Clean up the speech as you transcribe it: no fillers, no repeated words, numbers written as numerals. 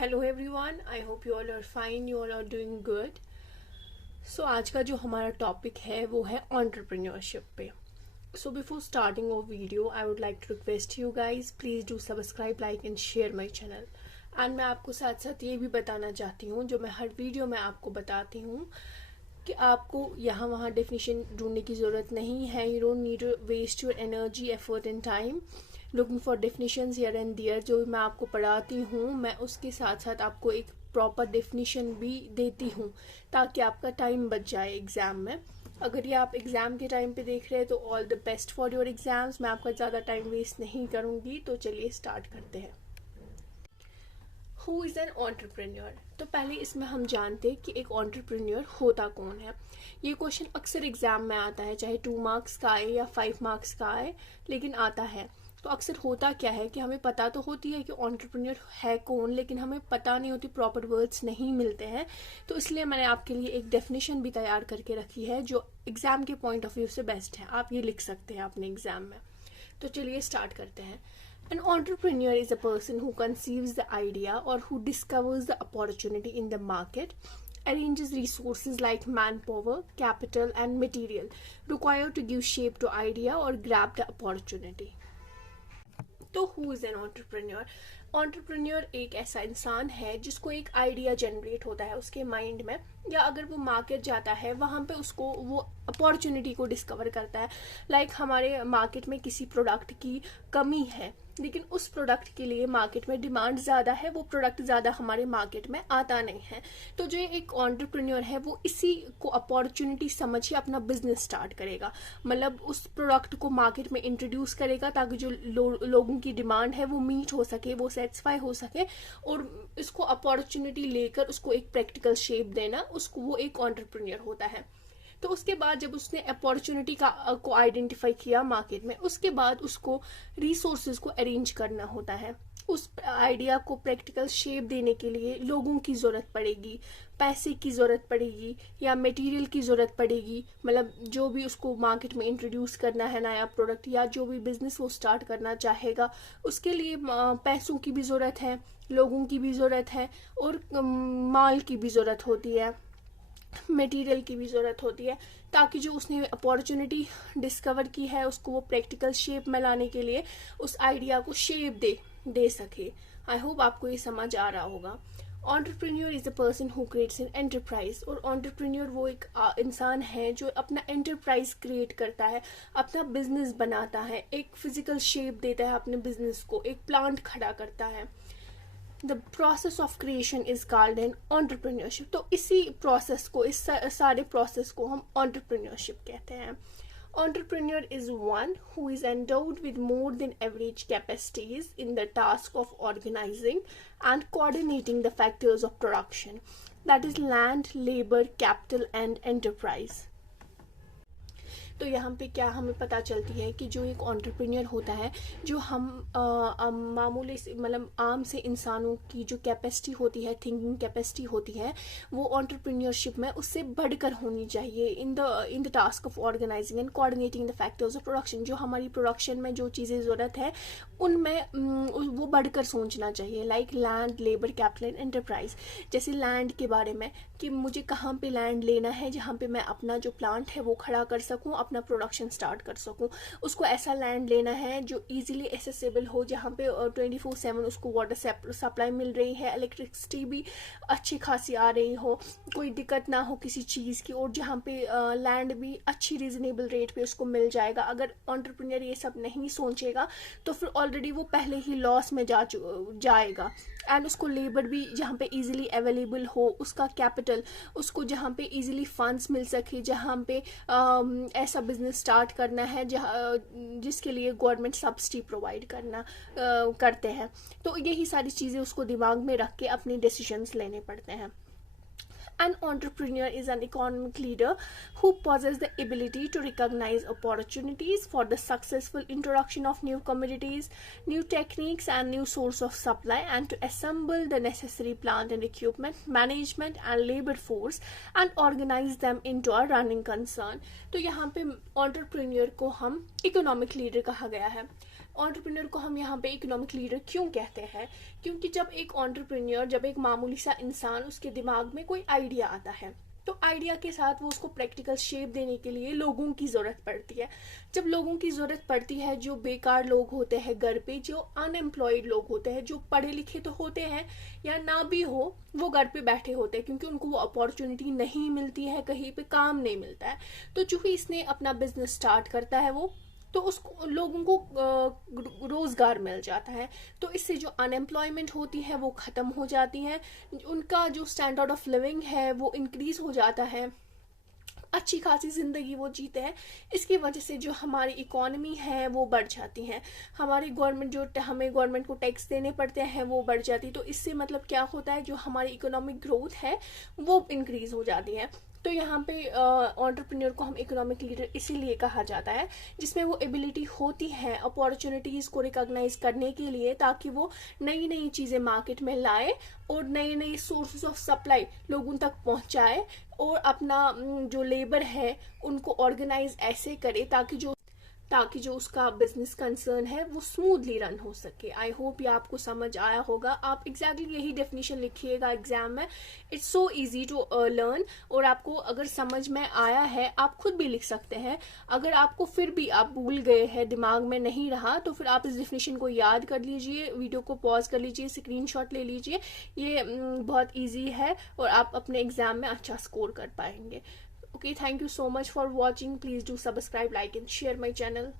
Hello everyone, I hope you all are fine, you all are doing good. So आज का जो हमारा topic है वो है एंटरप्रेन्योरशिप पे। So before starting of video I would like to request you guys, please do subscribe, like and share my channel. And मैं आपको साथ साथ ये भी बताना चाहती हूँ, जो मैं हर वीडियो में आपको बताती हूँ, कि आपको यहाँ वहाँ डेफिनेशन ढूंढने की ज़रूरत नहीं है। You don't need to waste your energy, effort and time looking for definitions here and there. जो मैं आपको पढ़ाती हूँ, मैं उसके साथ साथ आपको एक प्रॉपर डेफिनेशन भी देती हूँ, ताकि आपका टाइम बच जाए एग्ज़ाम में। अगर ये आप एग्ज़ाम के टाइम पे देख रहे हैं तो all the best for your exams. मैं आपका ज़्यादा टाइम वेस्ट नहीं करूँगी, तो चलिए स्टार्ट करते हैं। Who is an entrepreneur? तो पहले इसमें हम जानते हैं कि एक एंटरप्रेन्योर होता कौन है। ये क्वेश्चन अक्सर एग्जाम में आता है, चाहे 2 मार्क्स का आए या 5 मार्क्स का आए, लेकिन आता है। तो अक्सर होता क्या है कि हमें पता तो होती है कि एंटरप्रेन्योर है कौन, लेकिन हमें पता नहीं होती, प्रॉपर वर्ड्स नहीं मिलते हैं। तो इसलिए मैंने आपके लिए एक डेफिनेशन भी तैयार करके रखी है, जो एग्जाम के पॉइंट ऑफ व्यू से बेस्ट है। आप ये लिख सकते हैं अपने एग्जाम में। तो चलिए स्टार्ट करते हैं। An entrepreneur is a person who conceives the idea or who discovers the opportunity in the market, arranges resources like manpower, capital, and material required to give shape to idea or grab the opportunity. तो who is an entrepreneur? Entrepreneur एक ऐसा इंसान है जिसको एक idea generate होता है उसके माइंड में, या अगर वो मार्केट जाता है वहाँ पे उसको वो अपॉर्चुनिटी को डिस्कवर करता है। लाइक हमारे मार्केट में किसी प्रोडक्ट की कमी है, लेकिन उस प्रोडक्ट के लिए मार्केट में डिमांड ज़्यादा है, वो प्रोडक्ट ज़्यादा हमारे मार्केट में आता नहीं है। तो जो एक एंटरप्रेन्योर है वो इसी को अपॉर्चुनिटी समझ के अपना बिजनेस स्टार्ट करेगा। मतलब उस प्रोडक्ट को मार्केट में इंट्रोड्यूस करेगा ताकि जो लोगों की डिमांड है वो मीट हो सके, वो सेटिस्फाई हो सके, और इसको अपॉर्चुनिटी लेकर उसको एक प्रैक्टिकल शेप देना, उसको वो एक एंटरप्रेन्योर होता है। तो उसके बाद जब उसने अपॉर्चुनिटी को आइडेंटिफाई किया मार्केट में, उसके बाद उसको रिसोर्सेज को अरेंज करना होता है। उस आइडिया को प्रैक्टिकल शेप देने के लिए लोगों की ज़रूरत पड़ेगी, पैसे की ज़रूरत पड़ेगी, या मटेरियल की ज़रूरत पड़ेगी। मतलब जो भी उसको मार्केट में इंट्रोड्यूस करना है नया प्रोडक्ट, या जो भी बिजनेस वो स्टार्ट करना चाहेगा, उसके लिए पैसों की भी ज़रूरत है, लोगों की भी ज़रूरत है, और माल की भी ज़रूरत होती है, मटेरियल की भी ज़रूरत होती है, ताकि जो उसने अपॉर्चुनिटी डिस्कवर की है उसको वो प्रैक्टिकल शेप में लाने के लिए उस आइडिया को शेप दे सके। आई होप आपको ये समझ आ रहा होगा। Entrepreneur is a person who creates an enterprise. और एंटरप्रेन्योर वो एक इंसान है जो अपना एंटरप्राइज क्रिएट करता है, अपना बिजनेस बनाता है, एक फिजिकल शेप देता है अपने बिजनेस को, एक प्लांट खड़ा करता है। The process of creation is called an entrepreneurship. तो इसी प्रोसेस को, इस सारे प्रोसेस को हम एंटरप्रेन्योरशिप कहते हैं। Entrepreneur is one who is endowed with more than average capacities in the task of organizing and coordinating the factors of production, that is land, labor, capital and enterprise. तो यहाँ पे क्या हमें पता चलती है कि जो एक एंटरप्रेन्योर होता है, जो हम मामूली से, मतलब आम से इंसानों की जो कैपेसिटी होती है, थिंकिंग कैपेसिटी होती है, वो एंटरप्रेन्योरशिप में उससे बढ़कर होनी चाहिए in the task of organising and coordinating the factors of production. जो हमारी प्रोडक्शन में जो चीज़ें ज़रूरत है उनमें वो बढ़कर सोचना चाहिए। Like land, labour, capital and enterprise. जैसे लैंड के बारे में कि मुझे कहाँ पे लैंड लेना है जहाँ पे मैं अपना जो प्लांट है वो खड़ा कर सकूँ, अपना प्रोडक्शन स्टार्ट कर सकूँ। उसको ऐसा लैंड लेना है जो इजीली एसेसिबल हो, जहाँ पे 24/7 उसको वाटर सप्लाई मिल रही है, इलेक्ट्रिसिटी भी अच्छी खासी आ रही हो, कोई दिक्कत ना हो किसी चीज़ की, और जहाँ पे लैंड भी अच्छी रीजनेबल रेट पे उसको मिल जाएगा। अगर एंटरप्रेन्योर ये सब नहीं सोचेगा तो फिर ऑलरेडी वो पहले ही लॉस में जाएगा। एंड उसको लेबर भी जहाँ पे इजीली अवेलेबल हो, उसका कैपिटल, उसको जहाँ पे इजीली फंड्स मिल सके, जहाँ पे ऐसा बिजनेस स्टार्ट करना है जिसके लिए गवर्नमेंट सब्सिडी प्रोवाइड करते हैं। तो यही सारी चीज़ें उसको दिमाग में रख के अपने डिसीजंस लेने पड़ते हैं। An entrepreneur is an economic leader who possesses the ability to recognize opportunities for the successful introduction of new commodities, new techniques, and new source of supply, and to assemble the necessary plant and equipment, management, and labor force, and organize them into a running concern. तो यहाँ पे entrepreneur को हम economic leader कहा गया है। Entrepreneur को हम यहाँ पे इकोनॉमिक लीडर क्यों कहते हैं? क्योंकि जब एक एंटरप्रेन्योर, जब एक मामूली सा इंसान, उसके दिमाग में कोई आइडिया आता है, तो आइडिया के साथ वो उसको प्रैक्टिकल शेप देने के लिए लोगों की ज़रूरत पड़ती है। जब लोगों की ज़रूरत पड़ती है, जो बेकार लोग होते हैं घर पे, जो अनएम्प्लॉयड लोग होते हैं, जो पढ़े लिखे तो होते हैं या ना भी हो, वो घर पे बैठे होते हैं क्योंकि उनको वो अपॉर्चुनिटी नहीं मिलती है, कहीं पे काम नहीं मिलता है। तो जो ही इसने अपना बिजनेस स्टार्ट करता है वो, तो उसको लोगों को रोज़गार मिल जाता है। तो इससे जो अनएम्प्लॉयमेंट होती है वो ख़त्म हो जाती है, उनका जो स्टैंडर्ड ऑफ लिविंग है वो इंक्रीज़ हो जाता है, अच्छी खासी ज़िंदगी वो जीते हैं। इसकी वजह से जो हमारी इकोनॉमी है वो बढ़ जाती है, हमारी गवर्नमेंट, जो हमें गवर्नमेंट को टैक्स देने पड़ते हैं वो बढ़ जाती है। तो इससे मतलब क्या होता है, जो हमारी इकोनॉमिक ग्रोथ है वो इंक्रीज़ हो जाती है। तो यहाँ पे एंटरप्रेन्योर को हम इकोनॉमिक लीडर इसीलिए कहा जाता है, जिसमें वो एबिलिटी होती है अपॉर्चुनिटीज़ को रिकॉग्नाइज करने के लिए, ताकि वो नई नई चीज़ें मार्केट में लाए और नए नए सोर्सेज ऑफ सप्लाई लोगों तक पहुँचाए, और अपना जो लेबर है उनको ऑर्गेनाइज ऐसे करे ताकि जो उसका बिजनेस कंसर्न है वो स्मूथली रन हो सके। आई होप ये आपको समझ आया होगा। आप एग्जैक्टली यही डेफिनेशन लिखिएगा एग्जाम में। It's so easy to learn, और आपको अगर समझ में आया है आप खुद भी लिख सकते हैं। अगर आपको फिर भी आप भूल गए हैं, दिमाग में नहीं रहा, तो फिर आप इस डेफिनेशन को याद कर लीजिए, वीडियो को पॉज कर लीजिए, स्क्रीनशॉट ले लीजिए। ये बहुत ईजी है और आप अपने एग्जाम में अच्छा स्कोर कर पाएंगे। Okay, thank you so much for watching. Please do subscribe, like and share my channel.